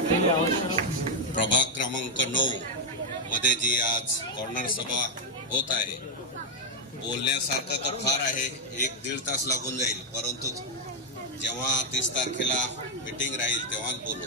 प्रभाग क्रमांक नऊ मध्ये जी आज कॉर्नर सभा होत आहे बोलण्यासारखं तर फार आहे एक दीड तास लागून जाईल परंतु जेव्हा तीस तारखेला मीटिंग राहील तेव्हाच बोलू.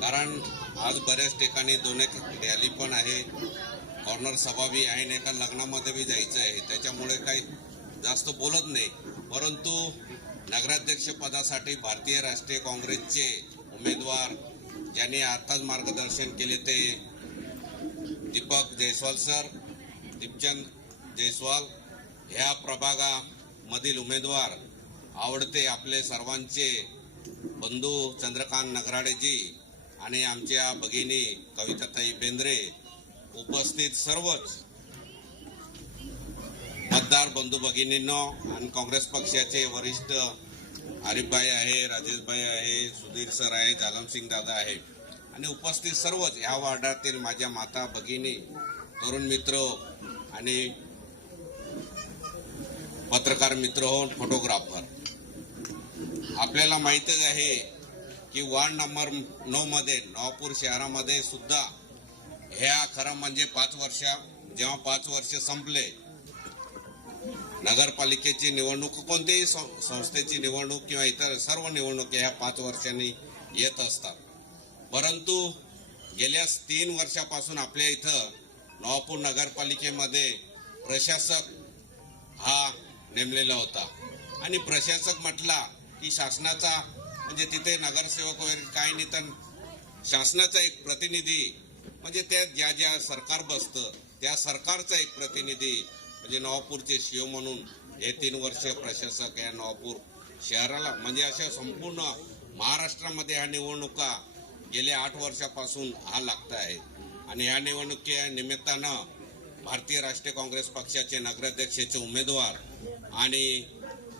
कारण आज बऱ्याच ठिकाणी दोन एक रॅली पण आहे कॉर्नर सभा बी आहे आणि एका लग्नामध्ये बी जायचं आहे त्याच्यामुळे काही जास्त बोलत नाही. परंतु नगराध्यक्ष पदासाठी भारतीय राष्ट्रीय काँग्रेसचे उमेदवार ज्यांनी आताच मार्गदर्शन केले ते दीपक जयस्वाल सर दीपचंद जयस्वाल ह्या प्रभागामधील उमेदवार आवडते आपले सर्वांचे बंधू चंद्रकांत नगराडेजी आणि आमच्या भगिनी कविताताई बेंद्रे उपस्थित सर्वच मतदार बंधू भगिनींनो आणि काँग्रेस पक्षाचे वरिष्ठ आरिफभाई आहे राजेशभाई आहे सुधीर सर आहे जालमसिंग दादा आहे. आणि उपस्थित सर्वच ह्या वार्डातील माझ्या माता भगिनी तरुण मित्र आणि पत्रकार मित्र हो फोटोग्राफर आपल्याला माहीतच आहे की वार्ड नंबर नऊमध्ये नवापूर शहरामध्ये सुद्धा ह्या खरं म्हणजे पाच वर्ष जेव्हा पाच वर्ष संपले नगरपालिकेची निवडणूक कोणत्याही सं- संस्थेची निवडणूक किंवा इतर सर्व निवडणुकी ह्या पाच वर्षांनी येत असतात. परंतु गेल्या तीन वर्षापासून आपल्या इथं नवापूर नगरपालिकेमध्ये प्रशासक हा नेमलेला होता. आणि प्रशासक म्हटला की शासनाचा म्हणजे तिथे नगरसेवक वगैरे काही नाही तर शासनाचा एक प्रतिनिधी म्हणजे त्या ज्या ज्या सरकार बसतं त्या सरकारचा एक प्रतिनिधी म्हणजे नवापूरचे शिव म्हणून हे तीन वर्ष प्रशासक या नवापूर शहराला. म्हणजे अशा संपूर्ण महाराष्ट्रामध्ये ह्या निवडणुका गेल्या आठ वर्षापासून हा लागत आहे. आणि ह्या निवडणुकी निमित्तानं भारतीय राष्ट्रीय काँग्रेस पक्षाचे नगराध्यक्षाचे उमेदवार आणि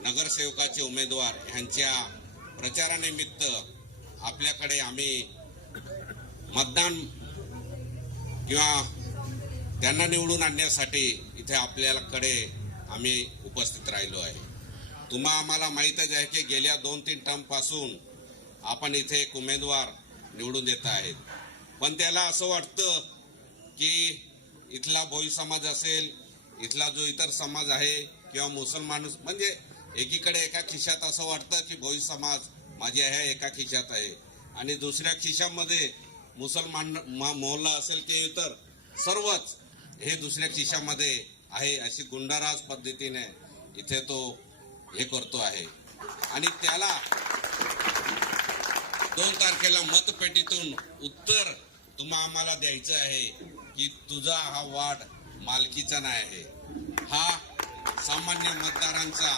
नगरसेवकाचे उमेदवार ह्यांच्या प्रचारानिमित्त आपल्याकडे आम्ही मतदान किंवा त्यांना निवडून आणण्यासाठी इथे आपल्याकडे आम्ही उपस्थित राहिलो आहे. तुम्हा आम्हाला माहीतच आहे की गेल्या दोन तीन टर्मपासून आपण इथे एक उमेदवार निवडून देत आहेत. पण त्याला असं वाटतं की इथला भोई समाज असेल इथला जो इतर समाज आहे किंवा मुसलमान म्हणजे एकीकडे एका खिशात असं वाटतं की भोई समाज माझी आहे एका खिशात आहे. आणि दुसऱ्या खिशामध्ये मुसलमान म- मोहल्ला असेल की इतर सर्वच हे दुसऱ्या खिशामध्ये आहे अशी गुंडाराज पद्धतीने इथे तो हे करतो आहे. आणि त्याला दोन तारखेला मतपेटीतून उत्तर तुम्हा आम्हाला द्यायचं आहे की तुझा हा वार्ड मालकीचा नाही आहे. हा सामान्य मतदारांचा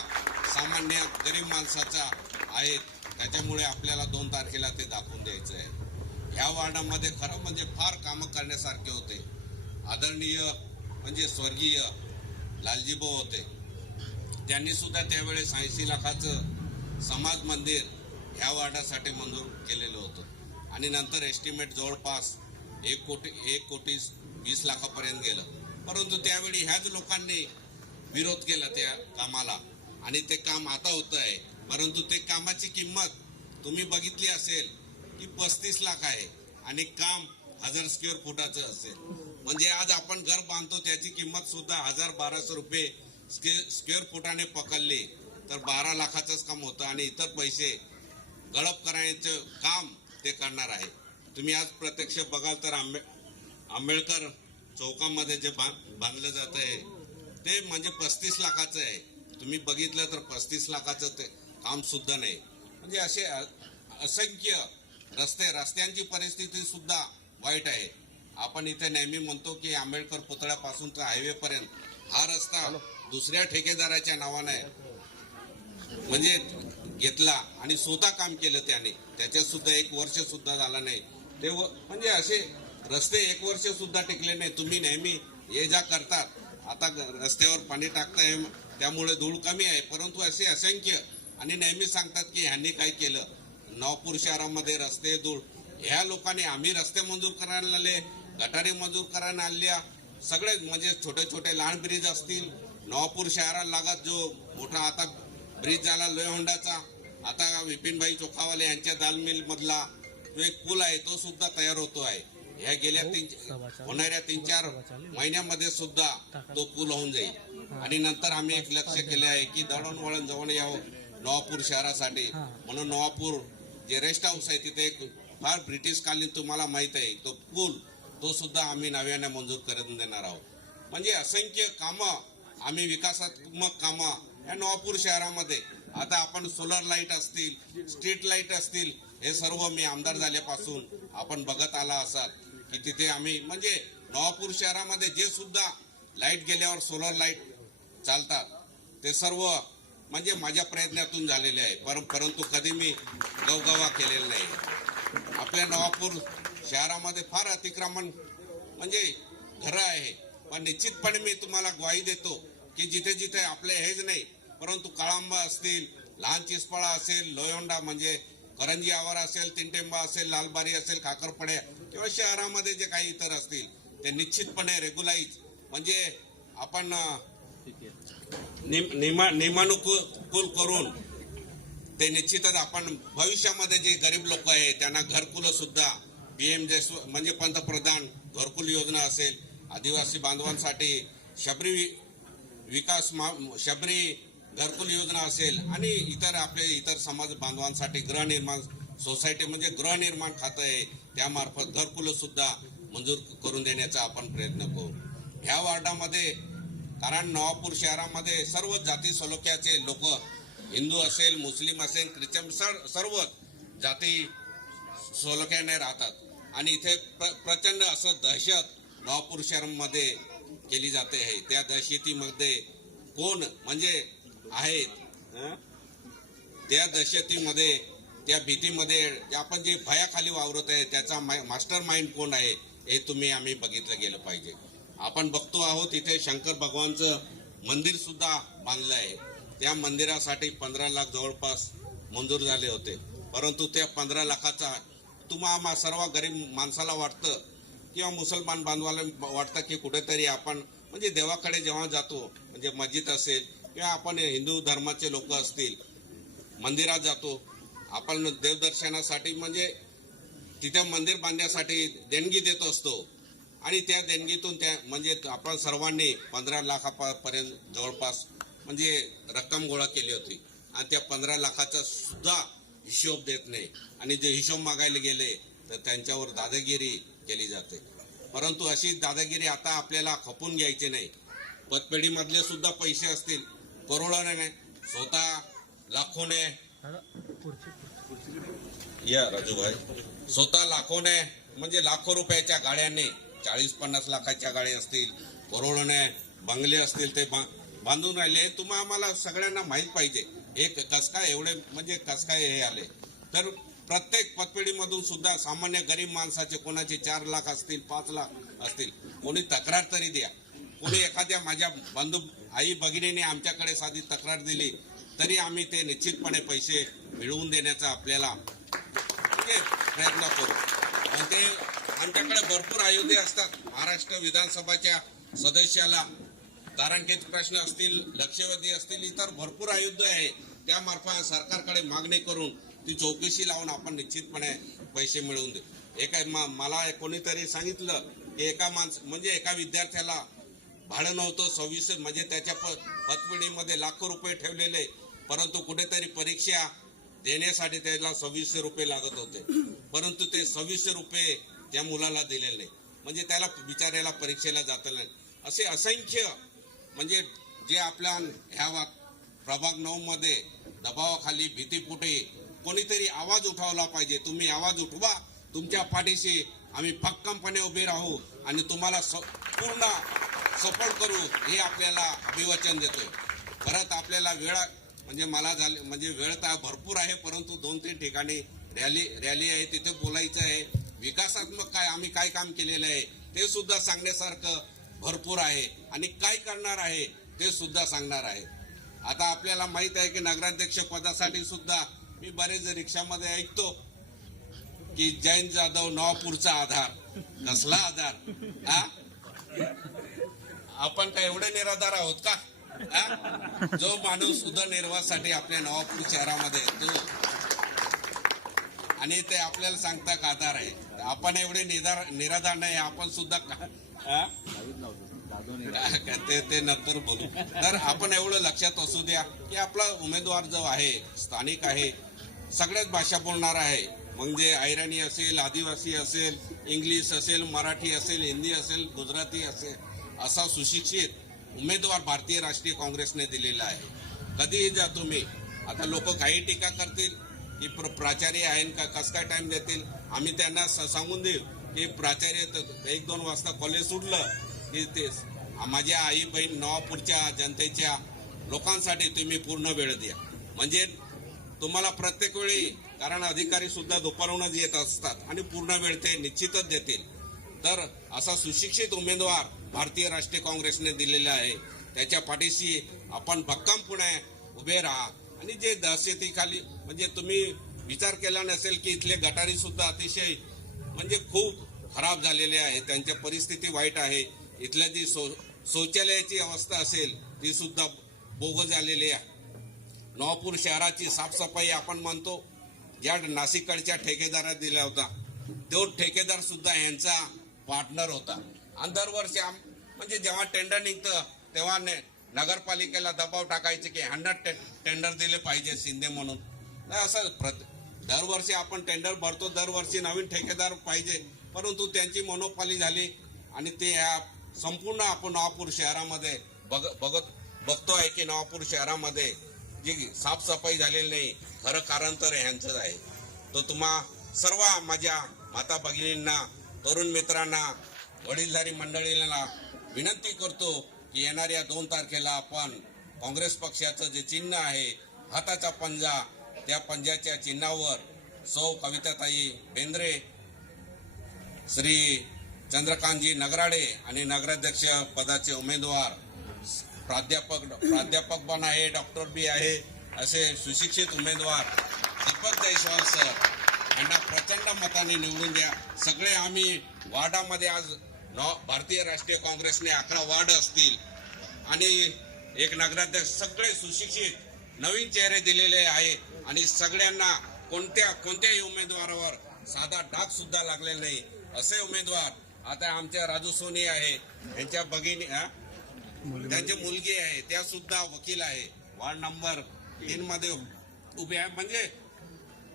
सामान्य गरीब माणसाचा आहे. त्याच्यामुळे आपल्याला दोन तारखेला ते दाखवून द्यायचं आहे. ह्या वार्डामध्ये खरं म्हणजे फार कामं करण्यासारखे होते. आदरणीय म्हणजे स्वर्गीय लालजीभाऊ होते. त्यांनी सुद्धा त्यावेळेस ऐंशी लाखाचं समाज मंदिर ह्या वार्डासाठी मंजूर केलेलं होतं. आणि नंतर एस्टिमेट जवळपास एक कोटी एक कोटी वीस लाखापर्यंत गेलं. परंतु त्यावेळी ह्याच लोकांनी विरोध केला त्या कामाला. आणि ते काम आता होतं आहे. परंतु ते कामाची किंमत तुम्ही बघितली असेल की पस्तीस लाख आहे. आणि काम हजार स्क्वेअर फुटाचं असेल. म्हणजे आज आपण घर बांधतो त्याची किंमत सुद्धा हजार बाराशे रुपये स्के स्क्वेअर फुटाने पकडली. तर बारा लाखाचंच काम होतं आणि इतर पैसे गळप करायचं काम ते करणार आहे. तुम्ही आज प्रत्यक्ष बघाल तर आंबे आंबेडकर चौकामध्ये जे बांधलं जात आहे ते म्हणजे पस्तीस लाखाचं आहे. तुम्ही बघितलं तर पस्तीस लाखाचं ते काम सुद्धा नाही. म्हणजे असे असंख्य रस्ते रस्त्यांची परिस्थिती सुद्धा वाईट आहे. आपण इथे नेहमी म्हणतो की आंबेडकर पुतळ्यापासून तर हायवेपर्यंत हा रस्ता दुसऱ्या ठेकेदाराच्या नावाने म्हणजे घेतला आणि स्वतः काम केलं त्याने. त्याच्यात सुद्धा एक वर्ष सुद्धा झाला नाही. ते म्हणजे असे रस्ते एक वर्ष सुद्धा टिकले नाही. तुम्ही नेहमी ये जा करतात. आता रस्त्यावर पाणी टाकताय त्यामुळे धूळ कमी आहे. परंतु असे असंख्य आणि नेहमी सांगतात की ह्यांनी काय केलं? नवापूर शहरामध्ये रस्ते धूळ. ह्या लोकांनी आम्ही रस्ते मंजूर करायला गटारी मंजूर करायला आणल्या. सगळे म्हणजे छोटे छोटे लहान ब्रिज असतील. नवापूर शहराला लागत जो मोठा आता ब्रिज झाला लोहंडाचा आता विपिनभाई चोखावाले यांच्या दाल मिल मधला जो एक पूल आहे तो सुद्धा तयार होतो आहे. ह्या गेल्या तीन होणाऱ्या तीन चार महिन्यामध्ये सुद्धा तो पूल होऊन जाईल. आणि नंतर आम्ही एक लक्ष केले आहे की दळणवळण जवळ यावं नवापूर शहरासाठी. म्हणून नवापूर जे रेस्ट हाऊस आहे तिथे एक फार ब्रिटिश कालीन तुम्हाला माहीत आहे तो पूल तो सुद्धा आम्ही नव्याने मंजूर करून देणार आहोत. म्हणजे असंख्य कामं आम्ही विकासात्मक कामं या नवापूर शहरामध्ये आता आपण सोलर लाइट असतील स्ट्रीट लाइट असतील हे सर्व मी आमदार झाल्यापासून आपण बघत आला असाल की तिथे आम्ही म्हणजे नवापूर शहरामध्ये जे सुद्धा लाइट गेल्यावर सोलर लाइट चालतात ते सर्व म्हणजे माझ्या प्रयत्नातून झालेले आहे. पर परंतु कधी मी गवगवा केलेला नाही. आपल्या नवापूर शहरामध्ये फार अतिक्रमण म्हणजे घरं आहे. पण निश्चितपणे मी तुम्हाला ग्वाही देतो की जिथे जिथे आपले हेच नाही परंतु काळांबा असतील लहान चिसपाळा असेल लोयंडा म्हणजे करंजी आवार असेल तिनटेंबा असेल लालबारी असेल खाकरपडे किंवा शहरामध्ये जे काही इतर असतील ते निश्चितपणे रेग्युलाइज म्हणजे आपण निम- निमा नियमानुकूल करून ते निश्चितच आपण भविष्यामध्ये जे गरीब लोक आहे त्यांना घरकुलं सुद्धा पीएम जे स्व- म्हणजे पंतप्रधान घरकुल योजना असेल आदिवासी बांधवांसाठी शबरी विकास मा- शबरी घरकुल योजना असेल आणि इतर आपले इतर समाज बांधवांसाठी गृहनिर्माण सोसायटी म्हणजे गृहनिर्माण खातं आहे त्यामार्फत घरकुलं सुद्धा मंजूर करून देण्याचा आपण प्रयत्न करू. ह्या वार्डामध्ये कारण नवापूर शहरामध्ये सर्व जाती सलोख्याचे लोक हिंदू असेल मुस्लिम असेल ख्रिश्चन सर- सर्व जाती सलोख्याने राहतात. आणि इथे प्र- प्रचंड असं दहशत नवापूर शहरामध्ये केली जाते आहे. त्या दहशतीमध्ये कोण म्हणजे आहेत त्या दहशतीमध्ये त्या भीतीमध्ये आपण जे भयाखाली वावरत आहे त्याचा मास्टर माइंड कोण आहे हे तुम्ही आम्ही बघितलं गेलं पाहिजे. आपण बघतो आहोत इथे शंकर भगवानचं मंदिर सुद्धा बांधलं आहे. त्या मंदिरासाठी पंधरा लाख जवळपास मंजूर झाले होते. परंतु त्या पंधरा लाखाचा तुम्हा सर्व गरीब माणसाला वाटतं किंवा मुसलमान बांधवाला वाटतं की कुठेतरी आपण म्हणजे देवाकडे जेव्हा जातो म्हणजे मस्जिद असेल किंवा आपण हिंदू धर्माचे लोक असतील मंदिरात जातो आपण देवदर्शनासाठी म्हणजे तिथे मंदिर बांधण्यासाठी देणगी देत असतो. आणि त्या देणगीतून त्या म्हणजे आपण सर्वांनी पंधरा लाखापर्यंत जवळपास म्हणजे रक्कम गोळा केली होती. आणि त्या पंधरा लाखाचा सुद्धा हिशोब देत नाही. आणि जे हिशोब मागायला गेले तर त्यांच्यावर दादागिरी केली जाते. परंतु अशी दादागिरी आता आपल्याला खपून घ्यायची नाही. पतपेढीमधले सुद्धा पैसे असतील. करोडोने नाही स्वतः लाखोने या राजूभाई. स्वतः लाखोने म्हणजे लाखो रुपयाच्या गाड्यांनी चाळीस पन्नास लाखाच्या गाड्या असतील करोडोने बंगले असतील ते बांधून राहिले. तुम्हा आम्हाला सगळ्यांना माहीत पाहिजे. एक कसकाय एवढे म्हणजे कस काय हे आले? तर प्रत्येक पतपेढीमधून सुद्धा सामान्य गरीब माणसाचे कोणाचे चार लाख असतील पाच लाख असतील कोणी तक्रार तरी द्या. कोणी एखाद्या माझ्या बंधू आई भगिनीने आमच्याकडे साधी तक्रार दिली तरी आम्ही ते निश्चितपणे पैसे मिळवून देण्याचा आपल्याला प्रयत्न करू. पण ते आमच्याकडे भरपूर अयोध्ये असतात. महाराष्ट्र विधानसभाच्या सदस्याला तारांकित प्रश्न असतील लक्षवेधी असतील इतर भरपूर अयोध्या आहे. त्यामार्फत सरकारकडे मागणी करून ती चौकशी लावून आपण निश्चितपणे पैसे मिळवून देऊ. एका मला कोणीतरी सांगितलं की एका माणस म्हणजे एका विद्यार्थ्याला भाडं नव्हतं सव्वीसशे म्हणजे त्याच्या प पतपिढीमध्ये लाखो रुपये ठेवलेले परंतु कुठेतरी परीक्षा देण्यासाठी त्याला सव्वीसशे रुपये लागत होते. परंतु ते सव्वीसशे रुपये त्या मुलाला दिलेले म्हणजे त्याला विचारायला परीक्षेला जाता नाही. असे असंख्य म्हणजे जे आपल्या ह्या वा- प्रभाग नऊ मध्ये दबावाखाली भीतीपुटे कोणीतरी आवाज उठवला पाहिजे. तुम्ही आवाज उठवा. तुमच्या पाठीशी आम्ही भक्कमपणे उभे राहू आणि तुम्हाला स- पूर्ण सपोर्ट करू हे आपल्याला अभिवचन देतोय. परत आपल्याला वेळ म्हणजे मला झाले म्हणजे वेळ तर भरपूर आहे परंतु दोन तीन ठिकाणी रॅली रॅली आहे तिथे बोलायचं आहे. विकासात्मक काय आम्ही काय काम केलेलं आहे ते सुद्धा सांगण्यासारखं भरपूर आहे आणि काय करणार आहे ते सुद्धा सांगणार आहे. आता आपल्याला माहीत आहे की नगराध्यक्ष पदासाठी सुद्धा मी बरेच रिक्षामध्ये ऐकतो की जयंत जाधव नवापूरचा आधार. कसला आधार? हा आपण काय एवढे निराधार आहोत का? जो माणूस उदरनिर्वाहासाठी आपल्या नवापूर शहरामध्ये येतो. आणि ते आपल्याला सांगता आधार आहे. आपण एवढे निधार निराधार नाही आपण सुद्धा ते ते नंतर बोलू. तर आपण एवढं लक्षात असू द्या की आपला उमेदवार जो आहे स्थानिक आहे सगळ्याच भाषा बोलणार आहे. म्हणजे ऐराणी असेल आदिवासी असेल इंग्लिश असेल मराठी असेल हिंदी असेल गुजराती असेल असा सुशिक्षित उमेदवार भारतीय राष्ट्रीय काँग्रेसने दिलेला आहे. कधीही जा तुम्ही. आता लोक काही टीका करतील की प्र- प्राचार्य आहे का कस काय टाइम देतील? आम्ही त्यांना सांगून देऊ. की प्राचार्य एक दोन वाजता कॉलेज सुटलं की ते माझ्या आई बहीण नवापूरच्या जनतेच्या लोकांसाठी तुम्ही पूर्ण वेळ द्या. म्हणजे तुम्हाला प्रत्येक वेळी कारण अधिकारी सुद्धा दुपारहूनच येत असतात आणि पूर्ण वेळ ते निश्चितच देतील. तर असा सुशिक्षित उमेदवार भारतीय राष्ट्रीय काँग्रेसने दिलेला आहे. त्याच्या पाठीशी आपण भक्कमपणे उभे राहा. आणि जे दहशतीखाली म्हणजे तुम्ही विचार केला नसेल की इथले गटारी सुद्धा अतिशय म्हणजे खूप खराब झालेले आहे. त्यांच्या परिस्थिती वाईट आहे. इथल्या जी शौ शौचालयाची अवस्था असेल ती सुद्धा बोग झालेली आहे. नवापूर शहराची साफसफाई आपण म्हणतो ज्या नाशिककडच्या ठेकेदारात दिला होता तो ठेकेदार सुद्धा यांचा पार्टनर होता. आणि दरवर्षी आम म्हणजे जेव्हा टेंडर निघतं तेव्हा ने- नगरपालिकेला दबाव टाकायचे की हंड्रेड टेंडर दिले पाहिजे शिंदे म्हणून. नाही असं प्रत दरवर्षी आपण टेंडर भरतो दरवर्षी नवीन ठेकेदार पाहिजे परंतु त्यांची मोनोपाली झाली आणि ते या संपूर्ण आपण नवापूर शहरामध्ये बघ बघत बघतो आहे की नवापूर शहरामध्ये जी साफसफाई झालेली नाही खरं कारण तर ह्यांचंच आहे. तो तुम्हा सर्व माझ्या माता भगिनींना तरुण मित्रांना वडीलधारी मंडळींना विनंती करतो की येणाऱ्या दोन तारखेला आपण काँग्रेस पक्षाचं जे चिन्ह आहे हाताचा पंजा त्या पंजाच्या चिन्हावर सौ कविताताई बेंद्रे श्री चंद्रकांतजी नगराडे आणि नगराध्यक्ष पदाचे उमेदवार प्राध्यापक प्राध्यापक पण आहे डॉक्टर बी आहे असे सुशिक्षित उमेदवार दीपक जयस्वाल सर यांना प्रचंड मताने निवडून द्या. सगळे आम्ही वार्डामध्ये आज नॉ भारतीय राष्ट्रीय काँग्रेसने अकरा वार्ड असतील. आणि एक नगराध्यक्ष सगळे सुशिक्षित नवीन चेहरे दिलेले आहे आणि सगळ्यांना कोणत्या कोणत्याही उमेदवारावर साधा डाग सुद्धा लागलेला नाही. असे उमेदवार आता आमच्या राजू सोनी आहे यांच्या भगिनी त्यांची मुलगी आहे त्या सुद्धा वकील आहे. वार्ड नंबर तीन मध्ये उभे आहे. म्हणजे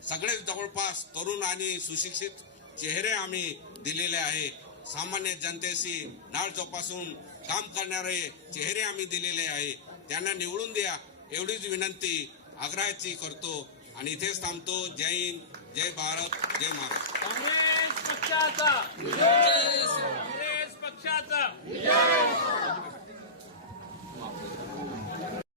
सगळे जवळपास तरुण आणि सुशिक्षित चेहरे आम्ही दिलेले आहे. सामान्य जनतेशी नाळ जोपासून काम करणारे चेहरे आम्ही दिलेले आहे. त्यांना निवडून द्या एवढीच विनंती आग्रहाची करतो आणि इथेच थांबतो. जय हिंद जय भारत जय महाराष्ट्र. काँग्रेस पक्षाचा. काँग्रेस पक्षाचा.